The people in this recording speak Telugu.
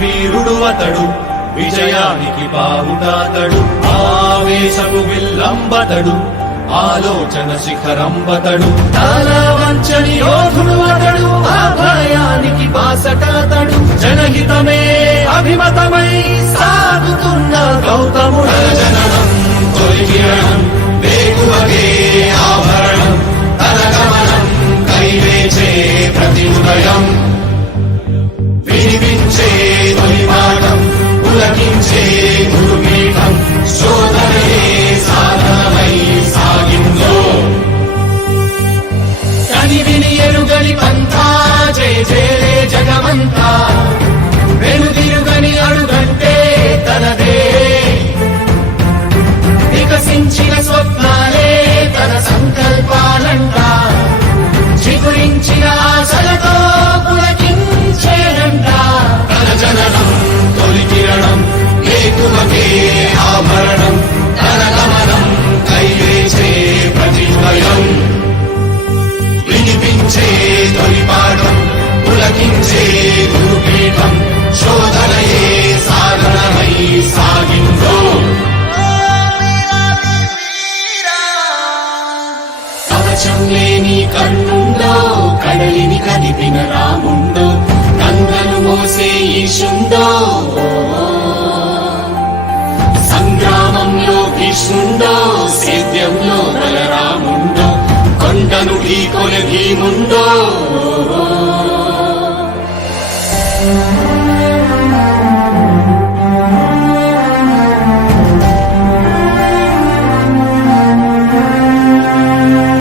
వీరుడు అతడు, విజయానికి బావుటాతడు, ఆవేశపు విల్లంబతడు, ఆలోచన శిఖరంబతడు, చాలా వంచని యోధుడు అతడు, ఆ భయానికి బాసటాతడు, జనహితమే అభిమతమై సాగుతున్న గౌతముడు. జననం తొలికిరణం వేగువగే ఆభరణం, తన గమనం కైవేచే ప్రతి ఉదయం, వినిపించే తొలి పాఠం పులకించే గురుపీఠం, శోధనయే సాధనమై సాగిందో. కని విని ఎరుగని పంథా జయ జయలే జగమంతా, వెనుదిరుగని అడుగంటే తనదే, వికసించిన స్వప్నాలే తన సంకల్పాలంట, చిగురించిన ఆశలతో పులకించేనంట. తన జననం తొలి కిరణం వేకువకే ఆభరణం, తన గమనం కైవేచే ప్రతిభయం, వినిపించే తొలి పాఠం పులకించే గురుపీఠం, శోధనయే సాధనమై సాగిందో. కవచం లేని కన్నుండో, కడలిని కదిపిన రాముండో, గంగను మోసే ఈశుండో, సంగ్రామంలో భీష్ముండో, సేద్యంలో బలరాముండో, కొండను ఢీకొన భీముండో.